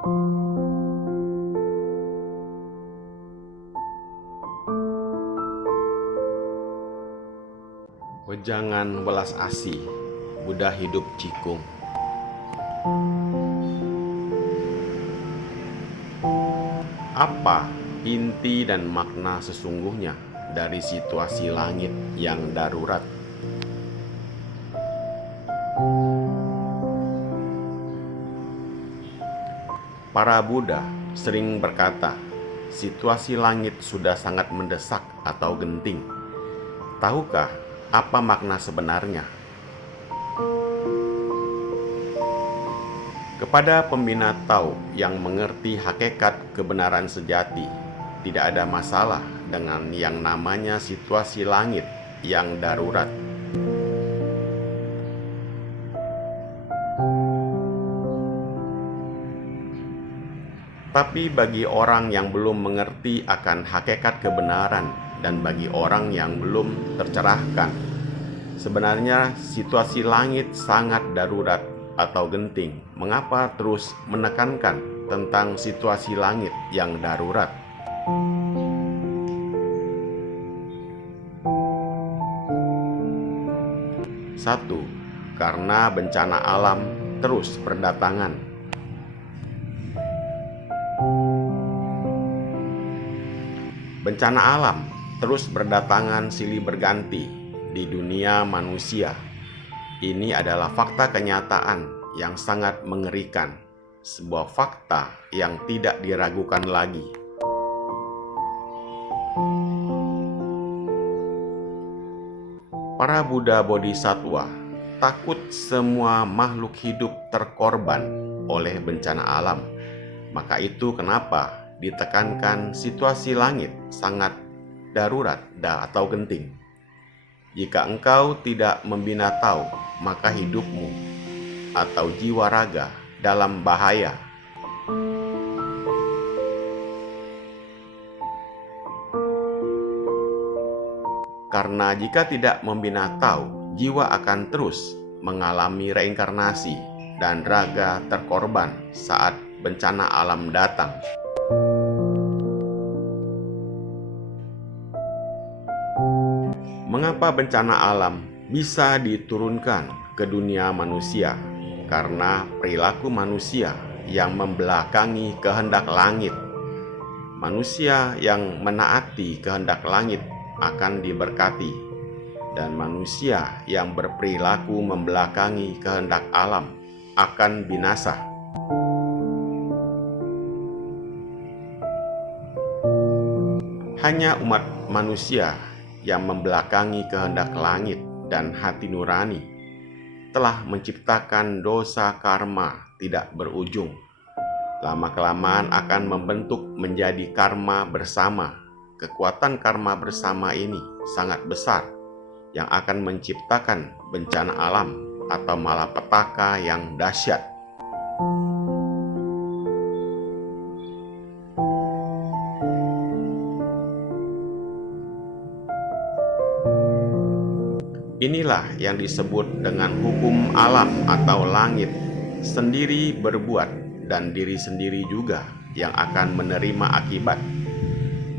Wejangan welas asih, Buddha hidup cikung. Apa inti dan makna sesungguhnya dari situasi langit yang darurat? Para Buddha sering berkata, situasi langit sudah sangat mendesak atau genting. Tahukah apa makna sebenarnya? Kepada pembina Tao yang mengerti hakikat kebenaran sejati, tidak ada masalah dengan yang namanya situasi langit yang darurat. Tapi bagi orang yang belum mengerti akan hakikat kebenaran dan bagi orang yang belum tercerahkan, sebenarnya situasi langit sangat darurat atau genting. Mengapa terus menekankan tentang situasi langit yang darurat? Satu, karena bencana alam terus berdatangan. Bencana alam terus berdatangan silih berganti di dunia manusia. Ini adalah fakta kenyataan yang sangat mengerikan, sebuah fakta yang tidak diragukan lagi. Para Buddha Bodhisattva takut semua makhluk hidup terkorban oleh bencana alam. Maka itu kenapa ditekankan situasi langit sangat darurat atau genting. Jika engkau tidak membina Tao, maka hidupmu atau jiwa raga dalam bahaya. Karena jika tidak membina Tao, jiwa akan terus mengalami reinkarnasi dan raga terkorban saat bencana alam datang. Mengapa bencana alam bisa diturunkan ke dunia manusia? Karena perilaku manusia yang membelakangi kehendak langit. Manusia yang menaati kehendak langit akan diberkati, dan manusia yang berperilaku membelakangi kehendak alam akan binasa. Hanya umat manusia yang membelakangi kehendak langit dan hati nurani telah menciptakan dosa karma tidak berujung. Lama-kelamaan akan membentuk menjadi karma bersama. Kekuatan karma bersama ini sangat besar yang akan menciptakan bencana alam atau malapetaka yang dahsyat. Inilah yang disebut dengan hukum alam atau langit, sendiri berbuat dan diri sendiri juga yang akan menerima akibat.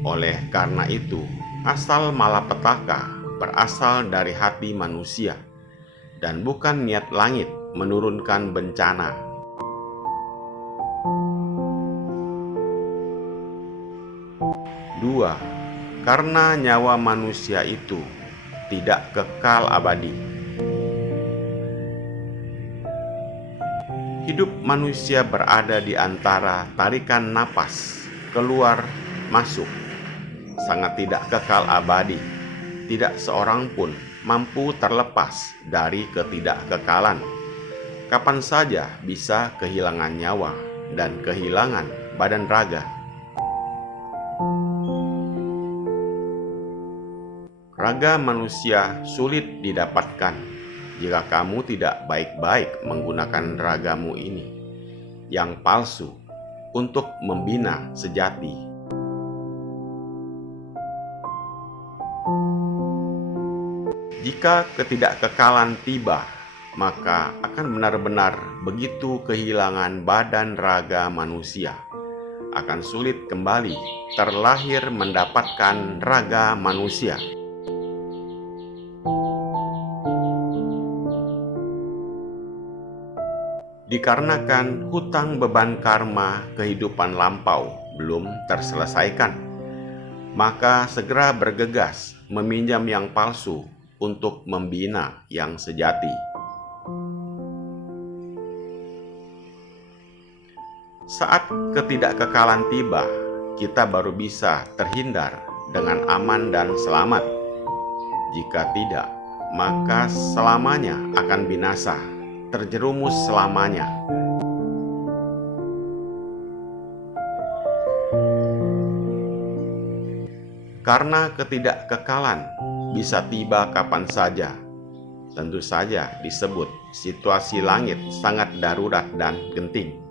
Oleh karena itu, asal malapetaka berasal dari hati manusia dan bukan niat langit menurunkan bencana. Dua, karena nyawa manusia itu tidak kekal abadi. Hidup manusia berada di antara tarikan napas keluar masuk, sangat tidak kekal abadi. Tidak seorang pun mampu terlepas dari ketidakkekalan. Kapan saja bisa kehilangan nyawa dan kehilangan badan raga. Raga manusia sulit didapatkan jika kamu tidak baik-baik menggunakan ragamu ini yang palsu untuk membina sejati. Jika ketidakkekalan tiba, maka akan benar-benar begitu kehilangan badan raga manusia. Akan sulit kembali terlahir mendapatkan raga manusia. Dikarenakan hutang beban karma kehidupan lampau belum terselesaikan, maka segera bergegas meminjam yang palsu untuk membina yang sejati. Saat ketidakkekalan tiba, kita baru bisa terhindar dengan aman dan selamat. Jika tidak, maka selamanya akan binasa, terjerumus selamanya. Karena ketidakkekalan bisa tiba kapan saja, tentu saja disebut situasi langit sangat darurat dan genting.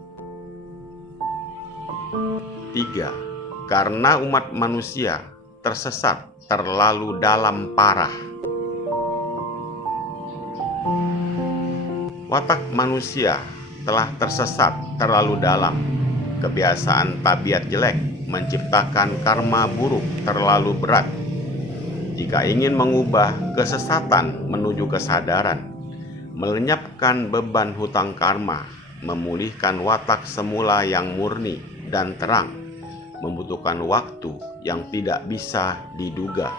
3. Karena umat manusia tersesat terlalu dalam parah. Watak manusia telah tersesat terlalu dalam. Kebiasaan tabiat jelek menciptakan karma buruk terlalu berat. Jika ingin mengubah kesesatan menuju kesadaran, melenyapkan beban hutang karma, memulihkan watak semula yang murni dan terang, membutuhkan waktu yang tidak bisa diduga.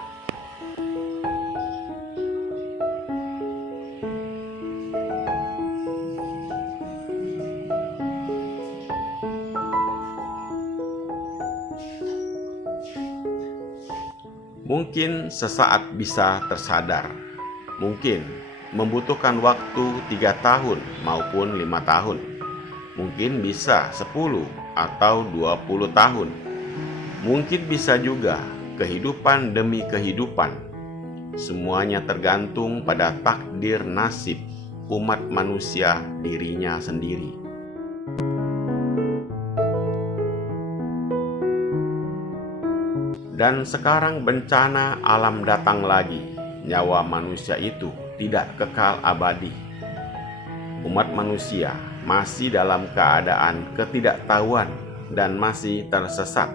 Mungkin sesaat bisa tersadar, mungkin membutuhkan waktu 3 tahun maupun 5 tahun, mungkin bisa 10 atau 20 tahun, mungkin bisa juga kehidupan demi kehidupan. Semuanya tergantung pada takdir nasib umat manusia dirinya sendiri. Dan sekarang bencana alam datang lagi. Nyawa manusia itu tidak kekal abadi. Umat manusia masih dalam keadaan ketidaktahuan dan masih tersesat.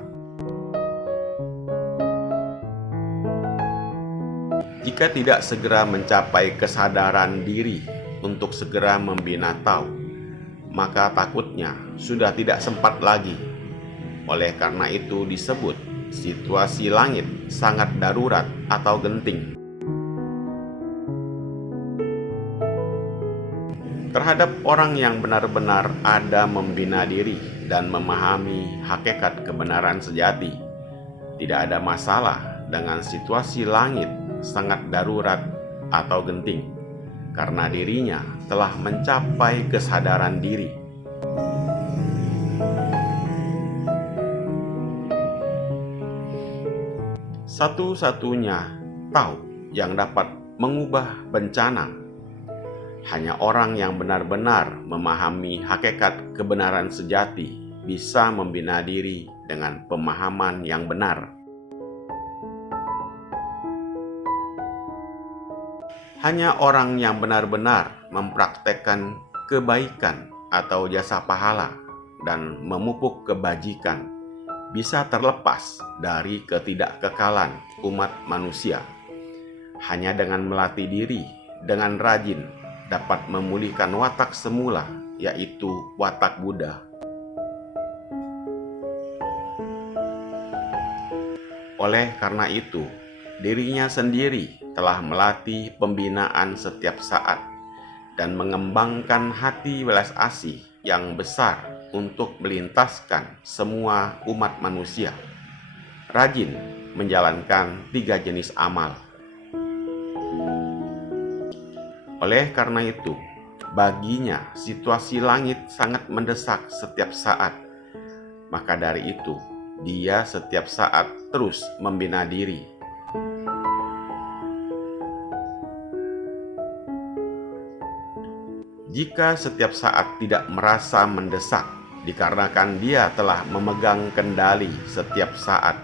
Jika tidak segera mencapai kesadaran diri untuk segera membina tau, maka takutnya sudah tidak sempat lagi. Oleh karena itu disebut situasi langit sangat darurat atau genting. Terhadap orang yang benar-benar ada membina diri dan memahami hakikat kebenaran sejati, tidak ada masalah dengan situasi langit sangat darurat atau genting, karena dirinya telah mencapai kesadaran diri. Satu-satunya tahu yang dapat mengubah bencana, hanya orang yang benar-benar memahami hakikat kebenaran sejati bisa membina diri dengan pemahaman yang benar. Hanya orang yang benar-benar mempraktekkan kebaikan atau jasa pahala dan memupuk kebajikan bisa terlepas dari ketidakkekalan umat manusia. Hanya dengan melatih diri dengan rajin dapat memulihkan watak semula, yaitu watak Buddha. Oleh karena itu, dirinya sendiri telah melatih pembinaan setiap saat dan mengembangkan hati welas asih yang besar untuk melintaskan semua umat manusia. Rajin menjalankan 3 jenis amal. Oleh karena itu, baginya situasi langit sangat mendesak setiap saat. Maka dari itu, dia setiap saat terus membina diri. Jika setiap saat tidak merasa mendesak, dikarenakan dia telah memegang kendali setiap saat,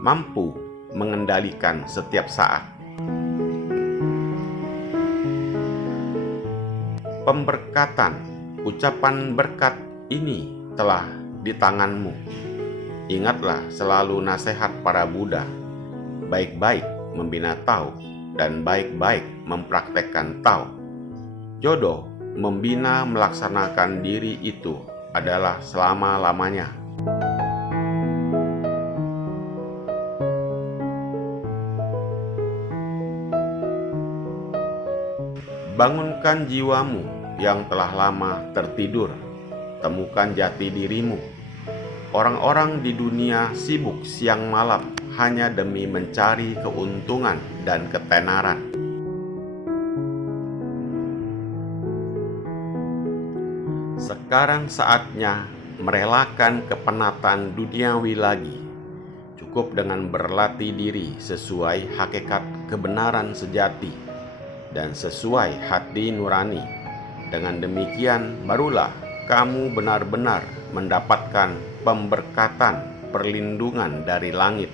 mampu mengendalikan setiap saat. Pemberkatan, ucapan berkat ini telah di tanganmu. Ingatlah selalu nasihat para Buddha, baik-baik membina Tao dan baik-baik mempraktekkan Tao. Jodoh membina melaksanakan diri itu adalah selama-lamanya. Bangunkan jiwamu yang telah lama tertidur. Temukan jati dirimu. Orang-orang di dunia sibuk siang malam hanya demi mencari keuntungan dan ketenaran. Sekarang saatnya merelakan kepenatan duniawi lagi. Cukup dengan berlatih diri sesuai hakikat kebenaran sejati dan sesuai hati nurani. Dengan demikian barulah kamu benar-benar mendapatkan pemberkatan perlindungan dari langit.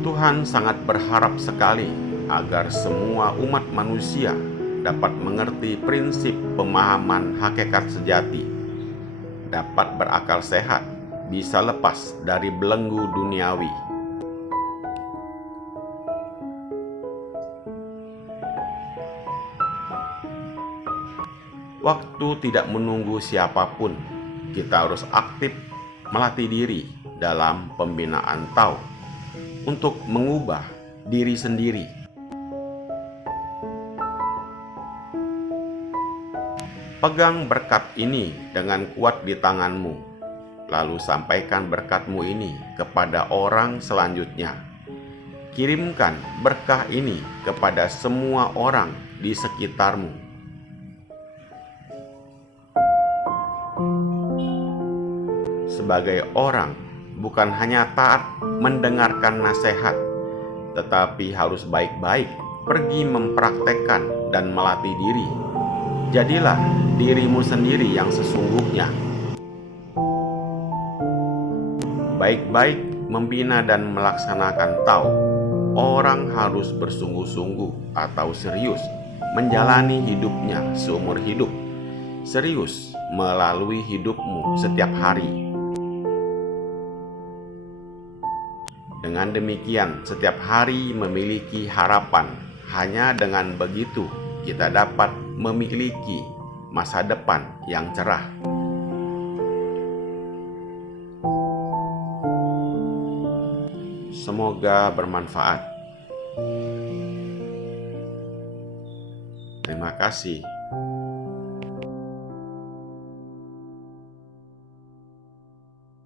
Tuhan sangat berharap sekali agar semua umat manusia dapat mengerti prinsip pemahaman hakikat sejati, dapat berakal sehat, bisa lepas dari belenggu duniawi. Waktu tidak menunggu siapapun. Kita harus aktif melatih diri dalam pembinaan Tao untuk mengubah diri sendiri. Pegang berkat ini dengan kuat di tanganmu. Lalu sampaikan berkatmu ini kepada orang selanjutnya. Kirimkan berkah ini kepada semua orang di sekitarmu. Sebagai orang, bukan hanya taat mendengarkan nasihat, tetapi harus baik-baik pergi mempraktekkan dan melatih diri. Jadilah dirimu sendiri yang sesungguhnya. Baik-baik membina dan melaksanakan Tao, orang harus bersungguh-sungguh atau serius menjalani hidupnya seumur hidup, serius melalui hidupmu setiap hari. Dengan demikian, setiap hari memiliki harapan. Hanya dengan begitu kita dapat memiliki masa depan yang cerah. Semoga bermanfaat. Terima kasih.